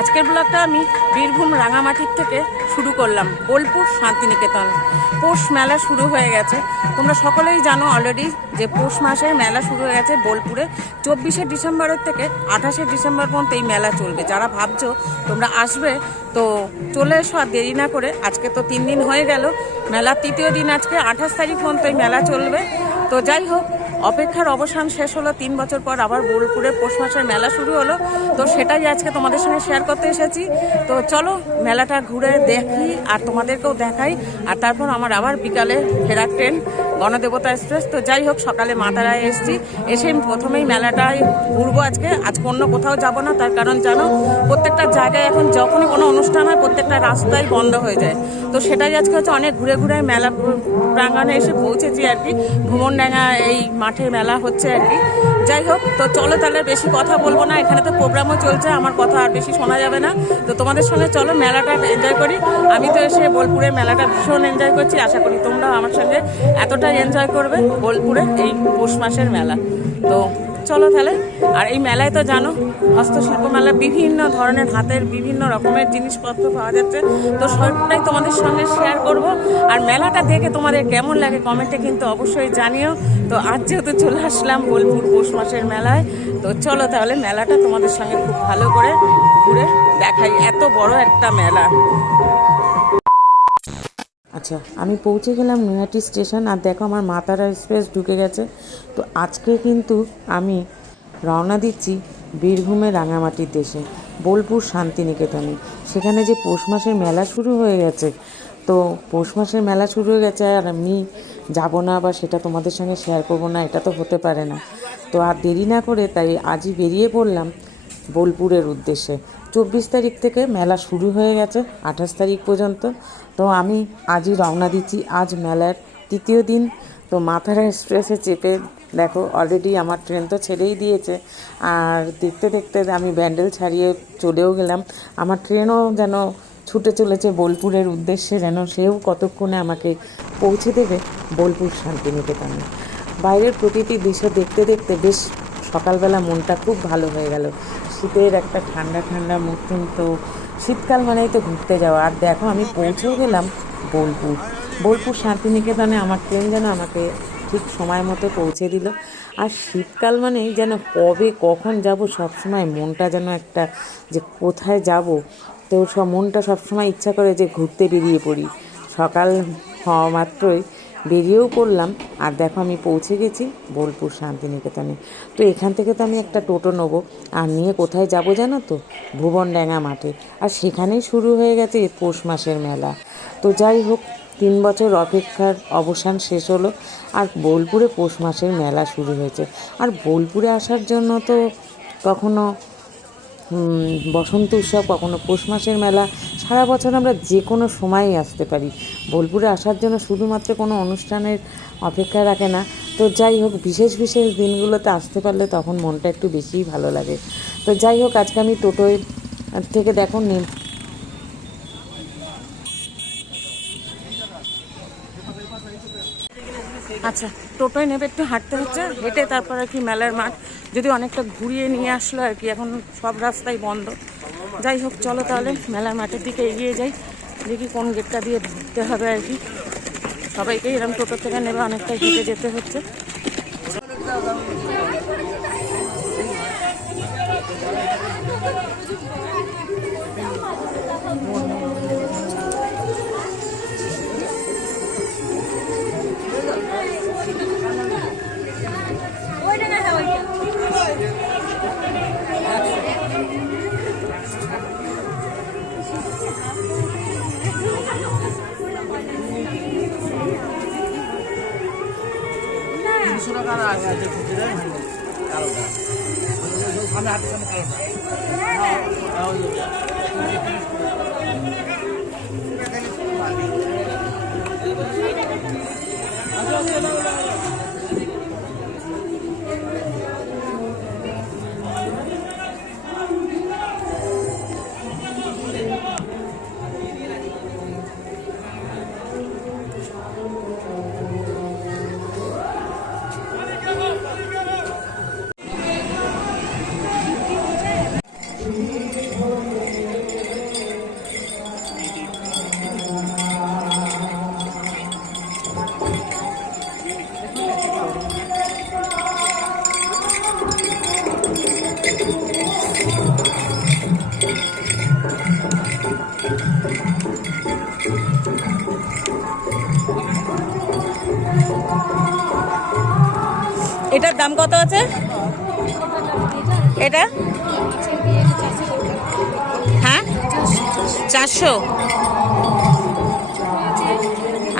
আজকের ব্লগটা আমি বীরভূম রাঙামাটির থেকে শুরু করলাম। বোলপুর শান্তিনিকেতন পৌষ মেলা শুরু হয়ে গেছে। তোমরা সকলেই জানো অলরেডি যে পৌষ মাসের মেলা শুরু হয়ে গেছে বোলপুরে। 24শে ডিসেম্বরের থেকে 28শে ডিসেম্বর পর্যন্ত এই মেলা চলবে। যারা ভাবছো তোমরা আসবে তো চলে এসো, আর দেরি না করে। আজকে তো 3 দিন হয়ে গেল, মেলার 3য় দিন আজকে 28 তারিখ পর্যন্ত এই মেলা চলবে। তো যাই হোক, অপেক্ষার অবসান শেষ হলো। 3 বছর পর আবার বোলপুরে পৌষ মাসের মেলা শুরু হলো। তো সেটাই আজকে তোমাদের সঙ্গে শেয়ার করতে এসেছি। তো চলো মেলাটা ঘুরে দেখি আর তোমাদেরকেও দেখাই। আর তারপর আমার আবার বিকালে ফেরার ট্রেন গণদেবতা এক্সপ্রেস। তো যাই হোক, সকালে মাতারায় এসেছি, এসে প্রথমেই মেলাটায় ঘুরবো। আজকে অন্য কোথাও যাব না, তার কারণ জানো প্রত্যেকটা জায়গায় এখন যখনই কোনো অনুষ্ঠান হয় প্রত্যেকটা রাস্তায় বন্ধ হয়ে যায়। তো সেটাই আজকে হচ্ছে অনেক ঘুরে ঘুরে মেলা প্রাঙ্গণে এসে পৌঁছেছি আর কি। ভুবনডাঙ্গা এই মাঠে মেলা হচ্ছে আর কি। যাই হোক, তো চলো তাহলে বেশি কথা বলবো না, এখানে তো প্রোগ্রামও চলছে, আমার কথা আর বেশি শোনা যাবে না। তো তোমাদের সঙ্গে চলো মেলাটা এনজয় করি। আমি তো এসে বোলপুরে মেলাটা ভীষণ এনজয় করছি, আশা করি তোমরাও আমার সঙ্গে এতটাই এনজয় করবে বোলপুরে এই পৌষ মাসের মেলা। তো চলো তাহলে। আর এই মেলায় তো জানো হস্তশিল্প মেলা, বিভিন্ন ধরনের হাতের বিভিন্ন রকমের জিনিসপত্র পাওয়া যাচ্ছে। তো সবটাই তোমাদের সঙ্গে শেয়ার করব। আর মেলাটা দেখে তোমাদের কেমন লাগে কমেন্টে কিন্তু অবশ্যই জানিও। তো আজ যেহেতু চলে আসলাম বোলপুর পৌষ মাসের মেলায়, তো চলো তাহলে মেলাটা তোমাদের সঙ্গে খুব ভালো করে ঘুরে দেখাই। এত বড় একটা মেলা। আচ্ছা, আমি পৌঁছে গেলাম নৈহাটি স্টেশন। আর দেখো আমার মাতারা এক্সপ্রেস ঢুকে গেছে। তো আজকে কিন্তু আমি রওনা দিচ্ছি বীরভূমের রাঙামাটির দেশে, বোলপুর শান্তিনিকেতনে। সেখানে যে পৌষ মাসের মেলা শুরু হয়ে গেছে, তো পৌষ মাসের মেলা শুরু হয়ে গেছে আর আমি যাবো না বা সেটা তোমাদের সঙ্গে শেয়ার করবো না, এটা তো হতে পারে না। তো আর দেরি না করে তাই আজই বেরিয়ে পড়লাম বোলপুরের উদ্দেশ্যে। 24 তারিখ থেকে মেলা শুরু হয়ে গেছে 28 তারিখ পর্যন্ত। তো আমি আজই রওনা দিচ্ছি, আজ মেলার 3য় দিন। তো মাথারা এক্সপ্রেসে চেপে দেখো অলরেডি আমার ট্রেন তো ছেড়েই দিয়েছে। আর দেখতে দেখতে আমি ব্যান্ডেল ছাড়িয়ে চলেও গেলাম। আমার ট্রেনও যেন ছুটে চলেছে বোলপুরের উদ্দেশ্যে, যেন সেও কতক্ষণে আমাকে পৌঁছে দেবে বোলপুর শান্তিনিকেতনে। বাইরের প্রতিটি দৃশ্য দেখতে দেখতে বেশ সকালবেলা মনটা খুব ভালো হয়ে গেল। শীতের একটা ঠান্ডা ঠান্ডা মৌসুম, তো শীতকাল মানেই তো ঘুরতে যাওয়া। আর দেখো আমি পৌঁছেও গেলাম বোলপুর শান্তিনিকেতনে। আমার ট্রেন যেন আমাকে ঠিক সময় মতো পৌঁছে দিল। আর শীতকাল মানেই যেন কবে কখন যাব সবসময় মনটা যেন একটা যে কোথায় যাব, তো মনটা সবসময় ইচ্ছা করে যে ঘুরতে বেরিয়ে পড়ি। সকাল হওয়া মাত্রই বেরিয়েও পড়লাম। আর দেখো আমি পৌঁছে গেছি বোলপুর শান্তিনিকেতনে। তো এখান থেকে তো আমি একটা টোটো নেবো, আর নিয়ে কোথায় যাব জানো তো, ভুবনডাঙ্গা মাঠে। আর সেখানেই শুরু হয়ে গেছে পৌষ মাসের মেলা। তো যাই হোক, 3 বছর অপেক্ষার অবসান শেষ হলো, আর বোলপুরে পৌষ মাসের মেলা শুরু হয়েছে। আর বোলপুরে আসার জন্য তো কখনো বসন্ত উৎসব, কখনো পৌষ মাসের মেলা। সারা বছর আমরা যে কোনো সময়ই আসতে পারি। বোলপুরে আসার জন্য শুধুমাত্র কোনো অনুষ্ঠানের অপেক্ষা রাখে না। তো যাই হোক, বিশেষ বিশেষ দিনগুলোতে আসতে পারলে তখন মনটা একটু বেশিই ভালো লাগে। তো যাই হোক, আজকে আমি টোটোয় থেকে দেখো আচ্ছা, টোটোয় নেবে একটু হাঁটতে হচ্ছে, হেঁটে তারপর আর কি মেলার মাঠ, যদি অনেকটা ঘুরিয়ে নিয়ে আসলো আর কি। এখন সব রাস্তাই বন্ধ। যাই হোক, চলো তাহলে মেলার মাঠের দিকে এগিয়ে যাই, দেখি কোন গেটটা দিয়ে ঢুকতে হবে আর কি। সবাইকে এরকম টোটো থেকে নেবে, অনেকটা হেঁটে যেতে হচ্ছে। এটার দাম কত আছে? এটা হ্যাঁ 400,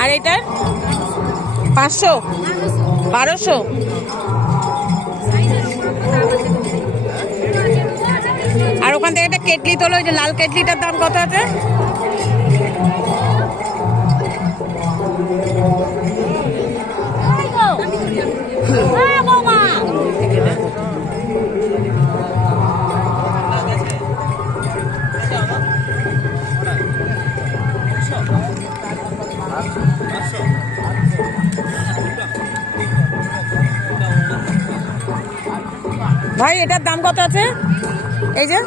আর এটার 500, 1200। আর ওখান থেকে একটা কেটলি তোলো, ওই যে লাল কেটলিটার দাম কত আছে? ভাই এটার দাম কত আছে? এই যে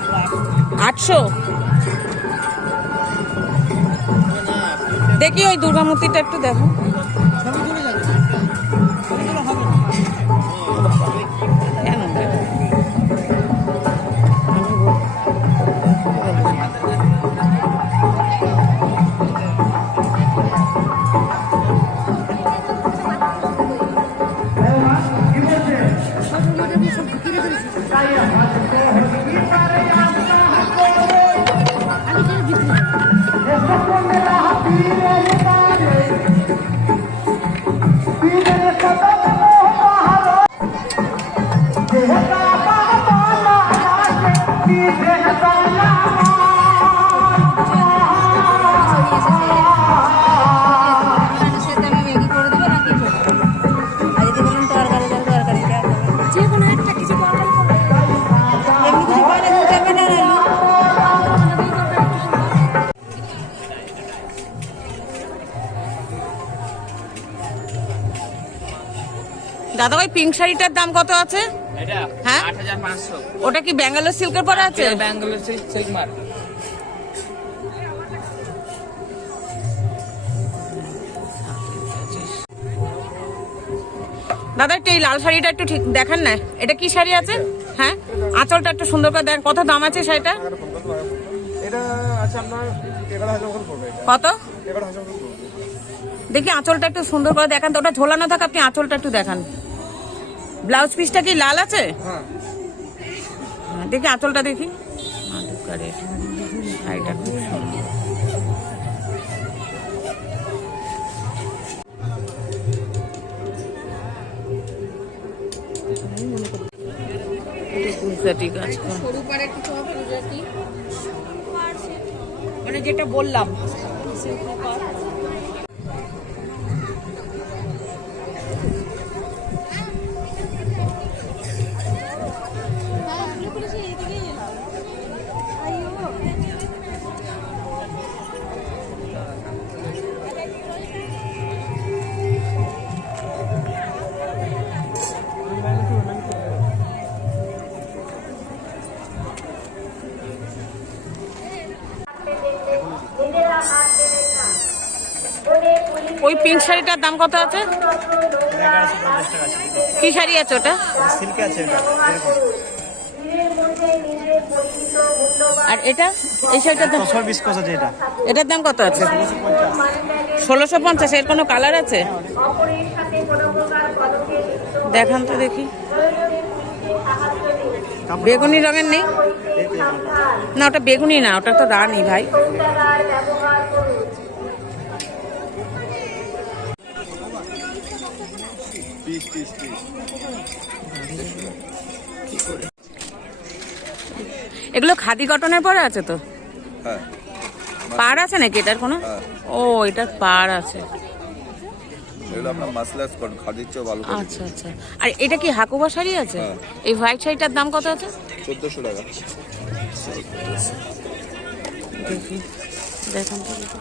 800। দেখি ওই দুর্গা মূর্তিটা একটু দেখো। দাদা ভাই পিঙ্ক শাড়িটার দাম কত আছে? এটা হ্যাঁ 8500। ওটা কি ব্যাঙ্গালোর সিল্কের পরে আছে? Bangalore silk mark. দাদা একটু এই লাল শাড়িটা একটু ঠিক দেখান না, এটা কি শাড়ি আছে? হ্যাঁ, আঁচলটা একটু সুন্দর করে দেন। কত দাম আছে শাড়িটা? এটা আছে আপনার 11,000 করে পড়বে। কত? 11,000 করে পড়বে। দেখি আঁচলটা একটু সুন্দর করে দেখান তো, ওটা ঝোলানো থাকে, আপনি আঁচলটা একটু দেখান। ব্লাউজ পিসটা কি লাল আছে? হ্যাঁ, দেখি আঁচলটা দেখি। শাড়িটা খুব সুন্দর। গুজরাটি কাজ করা। মানে যেটা বললাম। ওই পিঙ্ক শাড়িটার দাম কত আছে? কি শাড়ি আছে ওটা? সিল্কে আছে এটা এরকম আর এটা এই শাড়িটার দাম? সব বিস্কস আছে এটা এটার দাম কত আছে? 1650। এর কোনো কালার আছে? দেখান তো দেখি। বেগুনি রঙের নেই? না ওটা বেগুনি না, ওটা তো রানী ভাই। এগুলো খাদি কটনের পরে আছে তো? হ্যাঁ পাড় আছে নাকি এটার কোনো? ও এটার পাড় আছে। এগুলো আপনার মাসলাস কটন খাদির চেয়েও ভালো কোয়ালিটি। আচ্ছা আচ্ছা। আর এটা কি হাকুবা শাড়ি আছে? হ্যাঁ। এই হোয়াইট শাড়িটার দাম কত আছে? 1400 টাকা। দেখি দেখান তো দেখি।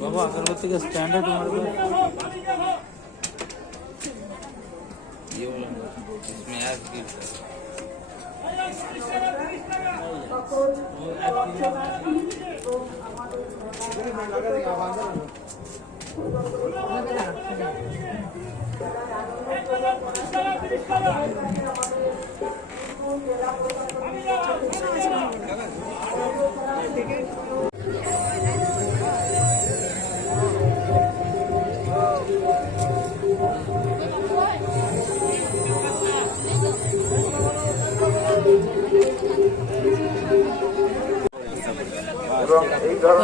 बाबा अगरबत्ती का स्टैंड है तुम्हारे पास? ये वाला इसमें ऐप गिरता है।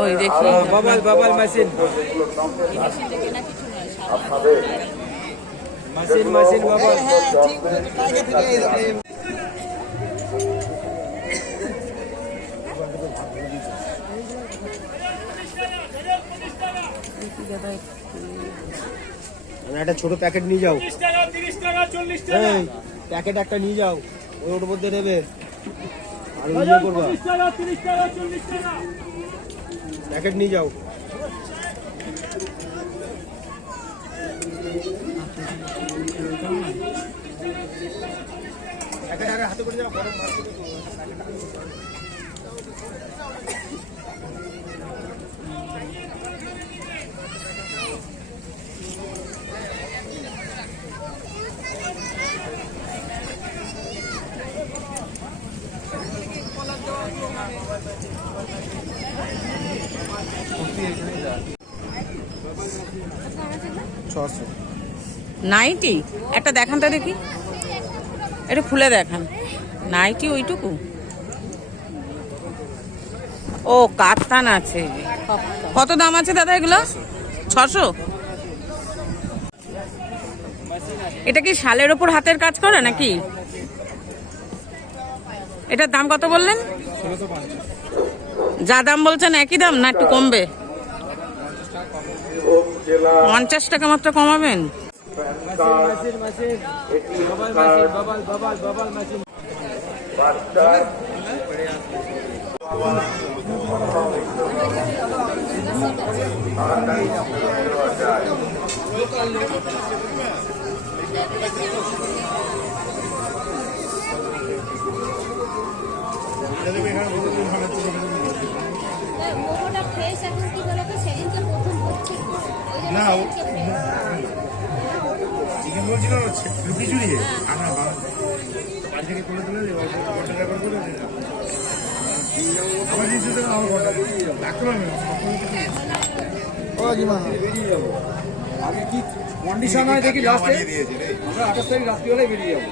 ওই দেখি বাবাল বাবাল মেশিন মেশিন মেশিন বাবাল একটা ছোট প্যাকেট নিয়ে যাও, 30 টাকা 40 টাকা প্যাকেট একটা নিয়ে যাও, ওর মধ্যে নেবে আর ইয়ে করবা, 30 টাকা 40 টাকা প্যাকেট নিয়ে যাও। প্যাকেট আরে হাতে করে যাও, গরম মার্কেটে নাইটি একটা দেখান তো দেখি, এটা খুলে দেখান। নাইটি ওইটুকু, ও কাতান আছে। কত দাম আছে দাদা এগুলো? 600। এটা কি শালের ওপর হাতের কাজ করে নাকি? এটার দাম কত বললেন? যা দাম বলছেন একই দাম না একটু কমবে? 50 টাকা মাত্র কমাবেন? না চিকেন বলছিল খিচুড়ি আমরা বাড়ি থেকে তুলে তুলে আমার কিছু আমার ডাক্তার আগে কি কন্ডিশন হয় দেখি, লাস্টে আমরা 28 তারিখ রাত্রিবেলায় বেরিয়ে যাবো।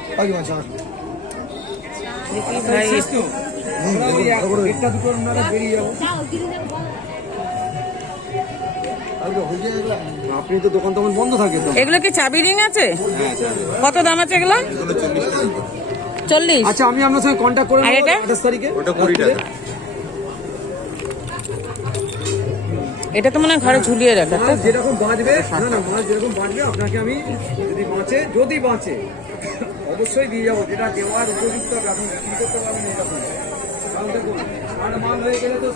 আমরা ওই একটা দুটোর মধ্যে বেরিয়ে যাবো। আপনি তো দোকান তখন বন্ধ থাকে তো। এগুলো কি চাবি রিং আছে? কত দাম আছে এগুলো? 40। আচ্ছা আমি আপনার সঙ্গে কন্ট্যাক্ট করে আর নেব এটা? 28 তারিখে। ওটা 20 টাকা। এটা তো মনে হয় ঘরে ঝুলিয়ে রাখা। মাছ যেরকম বাঁচবে, না না মাছ যেরকম বাঁচবে আপনাকে আমি যদি বাঁচে অবশ্যই দিয়ে যাবো, যেটা দেওয়ার উপযুক্ত হবে। আপনি বিক্রি করতে পারবেন এটা করে। কারণ দেখুন আর মাল হয়ে গেলে তো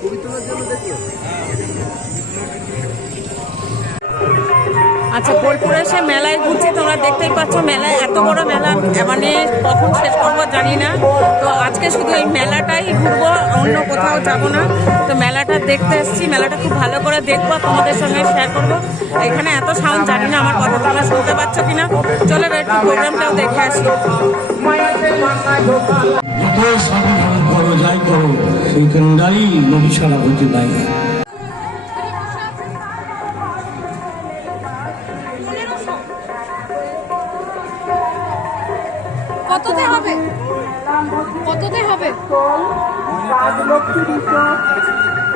ছবি তোলার জন্য দেখলো। আচ্ছা, বোলপুরে এসে মেলায় ঘুরছি, তোমরা দেখতেই পাচ্ছ মেলায় এত বড় মেলা, মানে কখন শেষ করবো জানি না। তো আজকে শুধু এই মেলাটাই ঘুরবো, অন্য কোথাও যাব না। তো মেলাটা দেখতে এসেছি, মেলাটা খুব ভালো করে দেখবো, তোমাদের সঙ্গে শেয়ার করবো। এখানে এত সাউন্ড, জানি না আমার কথা তোমরা শুনতে পাচ্ছ কিনা। চলো একটু প্রোগ্রামটাও দেখে আসি। বড় যাই করো সেইখানটাই নদী ছাড়া হতে পারে না। কততে হবে? কততে হবে? রাজলক্ষ্মী রিসোর্ট,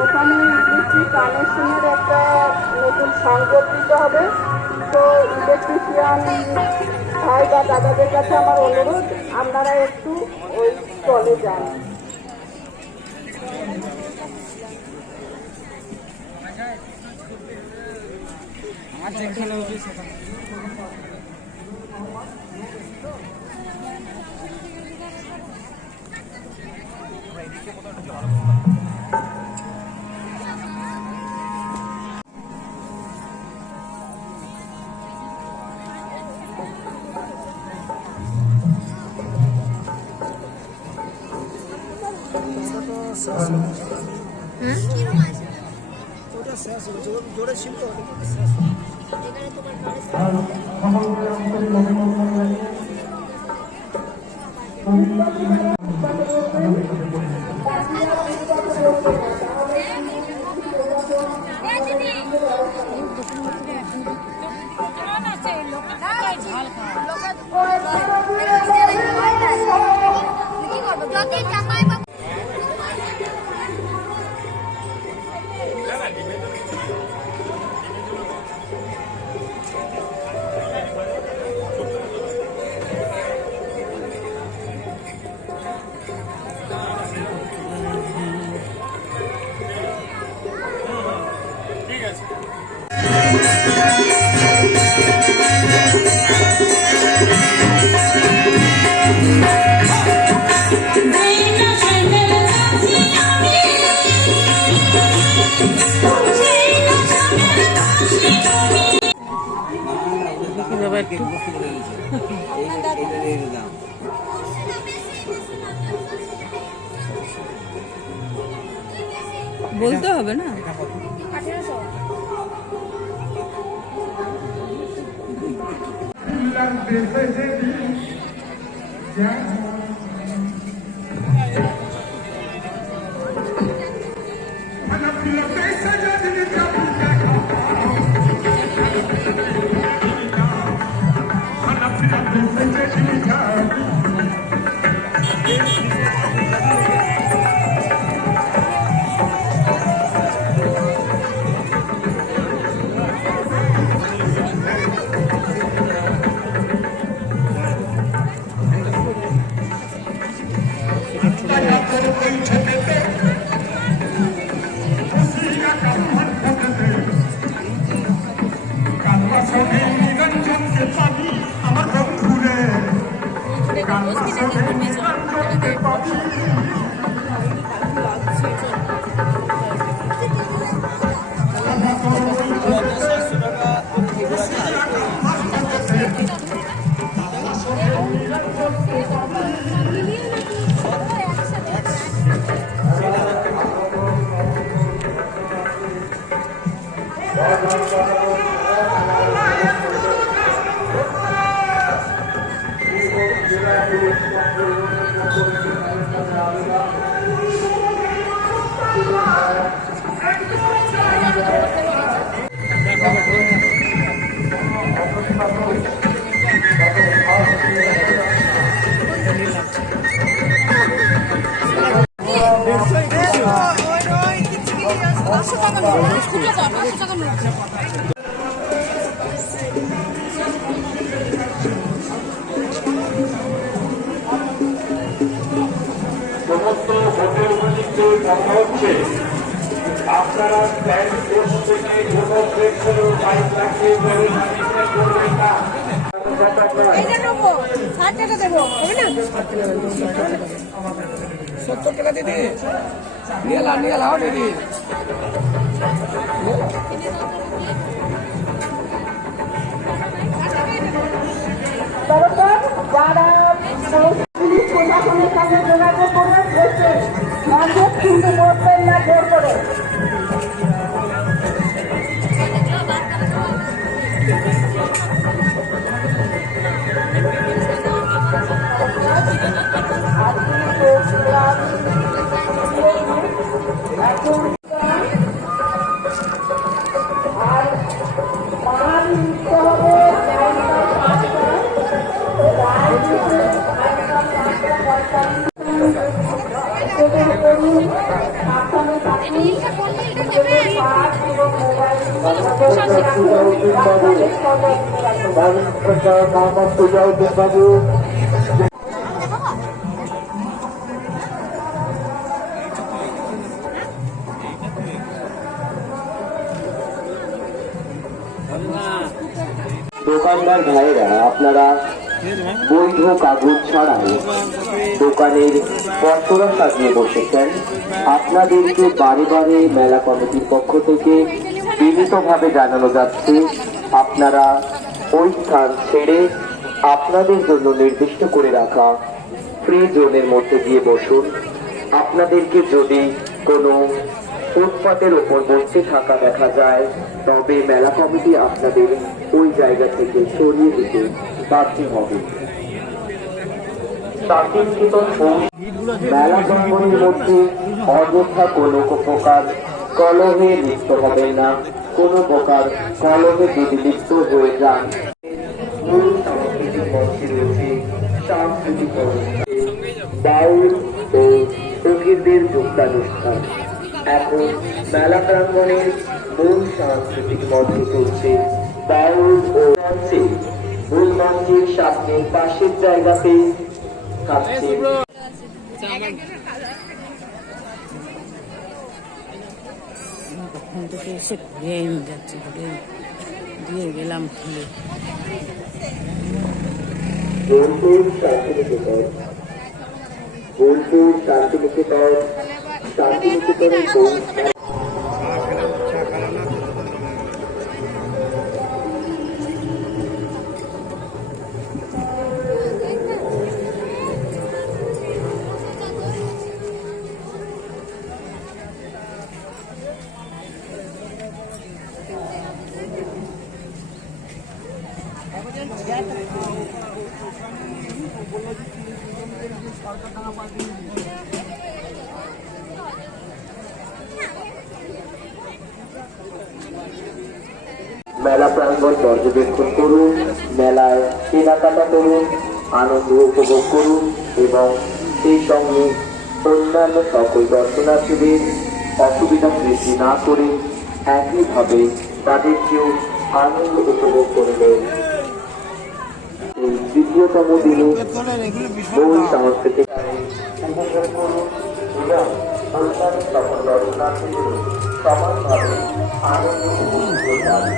ওখানে ইলেকট্রিক কানেকশনের একটা নতুন সংযোগ দিতে হবে। তো ইলেকট্রিশিয়ান ভাই বা দাদাদের কাছে আমার অনুরোধ, আপনারা একটু ওই চলে যান। বলতে হবে না? সমস্ত হোটেল মালিকদের কথা হচ্ছে আপনারা ব্যাংক পোস্ট থেকে কোনো প্রেক্ষণীয় বাইক লাগিয়ে করে ম্যানেজমেন্ট করবেন না। 60 টাকা দেবো, হবে না? 70 টাকা দিদি নিয়ে লাও দিদি। যারা পুলিশ প্রশাসনের সঙ্গে যোগাযোগ করে বলছে কিন্তু বলবেন না জোর করে। আর মান নিতে হবে দোকানদার ভাইরা আপনারা বৈধ কাগজ ছাড়াই দোকানের পত্রা সাজিয়ে বসেছেন। আপনাদেরকে বারে বারে মেলা কমিটির পক্ষ থেকে বিনীতভাবে জানানো যাচ্ছে আপনারা ওই স্থান ছেড়ে আপনাদের জন্য নির্দিষ্ট করে রাখা ফ্রি জোনের মধ্যে গিয়ে বসুন। আপনাদেরকে যদি কোনো ফুটপাতের ওপর বসে থাকা দেখা যায় তবে মেলা কমিটি আপনাদের ওই জায়গা থেকে সরিয়ে দিতে বাধ্য হবে। মেলা প্রাঙ্গণের মধ্যে অযথা কোনো প্রকার কলহে লিপ্ত হবেন না। কোনো প্রকার কলহে যদি লিপ্ত হয়ে যান, মূল সাংস্কৃতিক মঞ্চে রয়েছে সাংস্কৃতিক বাউল ও সঙ্গীতদের যুক্তানুষ্ঠান। এখন মেলা প্রাঙ্গণের মূল সাংস্কৃতিক মঞ্চে চলছে বাউল ও মঞ্চে মূল মঞ্চের সামনে পাশের জায়গাতে থাকছে তখন থেকে এসে ঘুরে যাচ্ছে, ঘুরে দিয়ে গেলাম খুলে। বোলপুর শান্তিনিকেতন, বোলপুর শান্তিনিকেতন, শান্তিনিকেতনের মেলা প্রাঙ্গণ পর্যবেক্ষণ করুন, মেলায় কেনাকাটা করুন, আনন্দ উপভোগ করুন এবং সেই সঙ্গে অন্যান্য সকল দর্শনার্থীদের অসুবিধা সৃষ্টি না করে একইভাবে তাদেরকেও আনন্দ উপভোগ করবে। এই তৃতীয়তম দিনে মূল সাংস্কৃতিক উপভোগ করুন এবং অন্যান্য সকল দর্শনার্থীদের সমানভাবে আনন্দ উপভোগ করুন।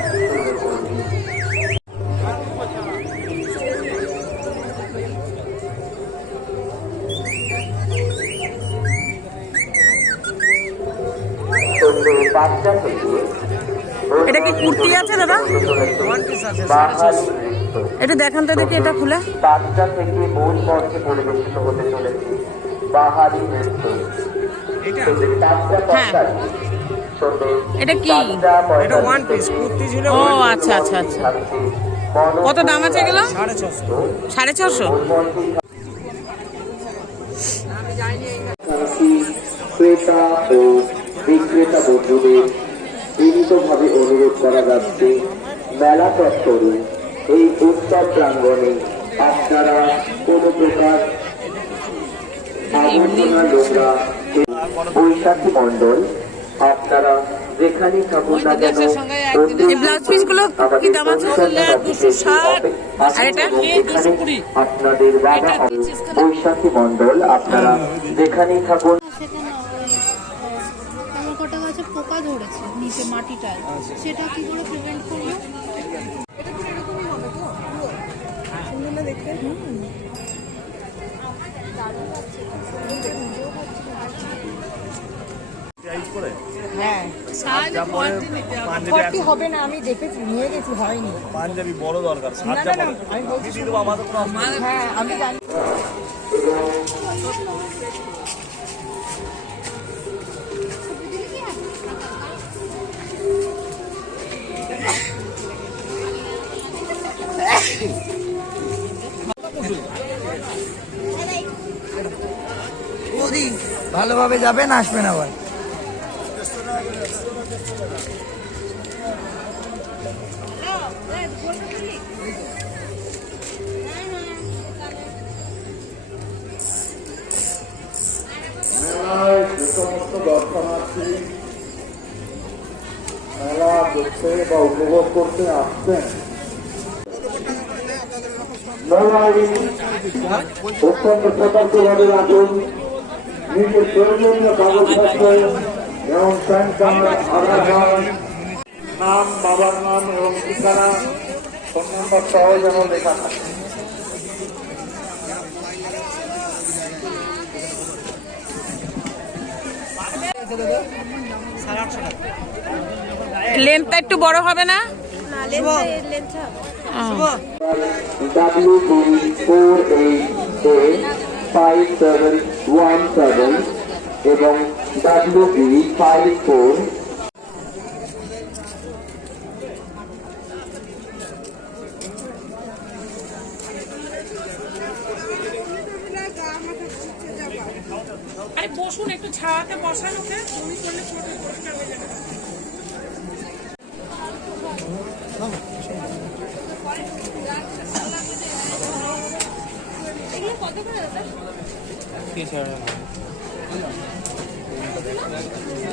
এটা কি কুর্তি আছে দাদা? এটা দেখান তো দেখি, এটা খুলে। 5টা থেকে মূল মঞ্চে পরিবেশিত হতে চলেছে বাহারি নৃত্য। এটা কি? এটা ওয়ান পিস কুর্তি ছিল। ও আচ্ছা আচ্ছা আচ্ছা। কত দাম আছে এগুলো? 650। ক্রেতা ও বিক্রেতা বন্ধুদের বিনীতভাবে অনুরোধ করা যাচ্ছে মেলা চত্বরে এই উৎসব প্রাঙ্গণে আপনারা কোনো প্রকার আবর্জনা নোংরা। বৈশাখী মণ্ডল আপনারা যেখানে থাকুন না কেন এই ব্লাউজ পিস গুলো কি দাম আছে? 260। আর এটা আপনাদের বাবা বৈশাখী মণ্ডল আপনারা যেখানেই থাকুন। আমার কটা গাছে পোকা ধরেছে নিচে মাটিটায়, সেটা কি করে প্রিভেন্ট করবো? হ্যাঁ, হবে না, আমি দেখেছি, নিয়ে গেছি, হয়নি। পাঞ্জাবি বড় দরকার। আমি বলছি হ্যাঁ, আমি জানি। ভালোভাবে যাবেন, আসবেন আবার। মেলায় যে সমস্ত দর্শনার্থী মেলা দেখতে করতে বা উপভোগ করতে আসছেন, মোবাইল অত্যন্ত সতর্কভাবে রাখুন। নিজের প্রয়োজনীয় কাগজপত্র যেমন প্যান কার্ড, আধার কার্ড, নাম, বাবার নাম এবং ঠিকানা, ফোন নম্বর সহ যেন লেখা থাকে। লেন্থটা একটু বড় হবে না? WB4885717 এবং WB54 আরে বসুন, একটু ছাওয়াতে বসান ওকে।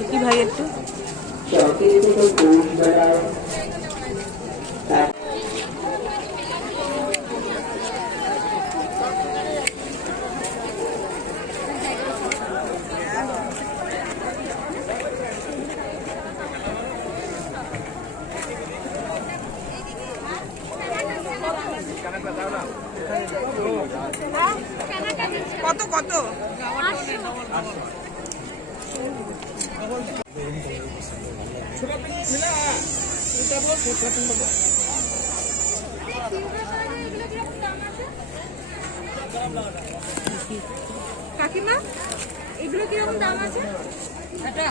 কি ভাই একটু কত কত কাকিমা এগুলো কিরকম দাম আছে? এটা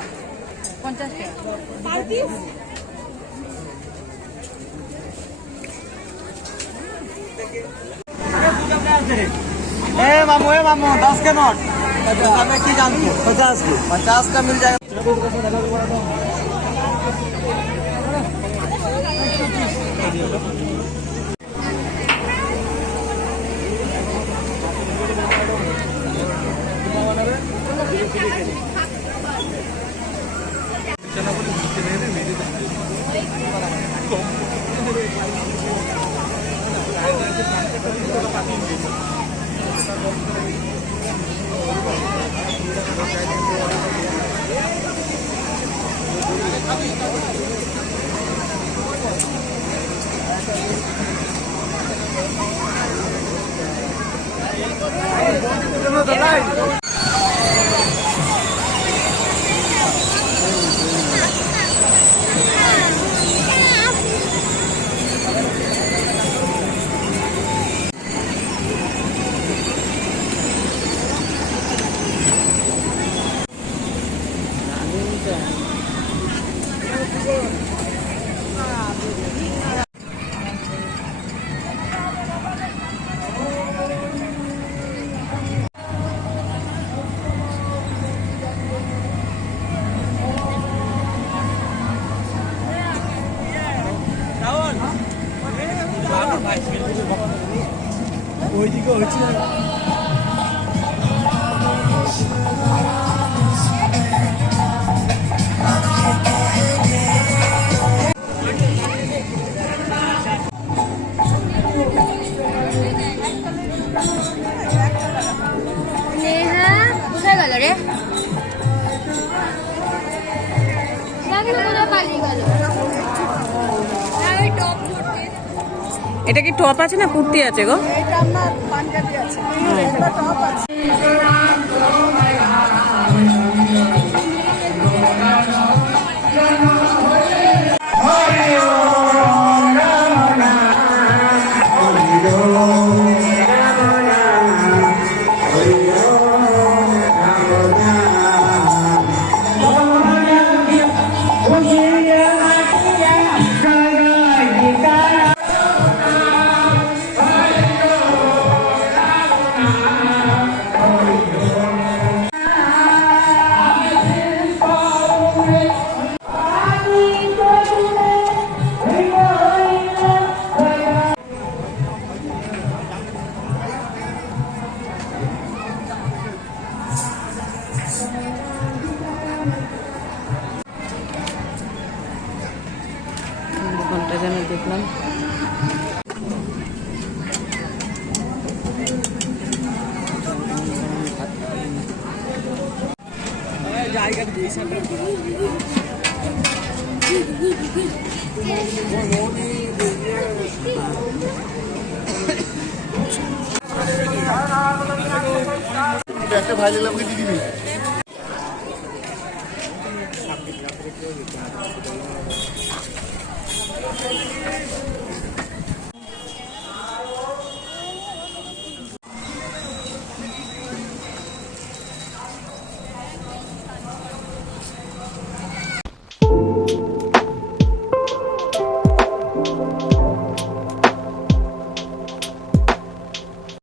50 টাকা পার পিস। मामू 10 के नोट हमें की जानते 50 का मिल जाएगा। কোথায় গেল রে? পালিয়ে গেল। এটা কি টপ আছে না কুর্তি আছে গো? এটা আমার পাঞ্জাবি আছে, এটা টপ আছে। একটা ভাই আমাকে দিয়ে দিবি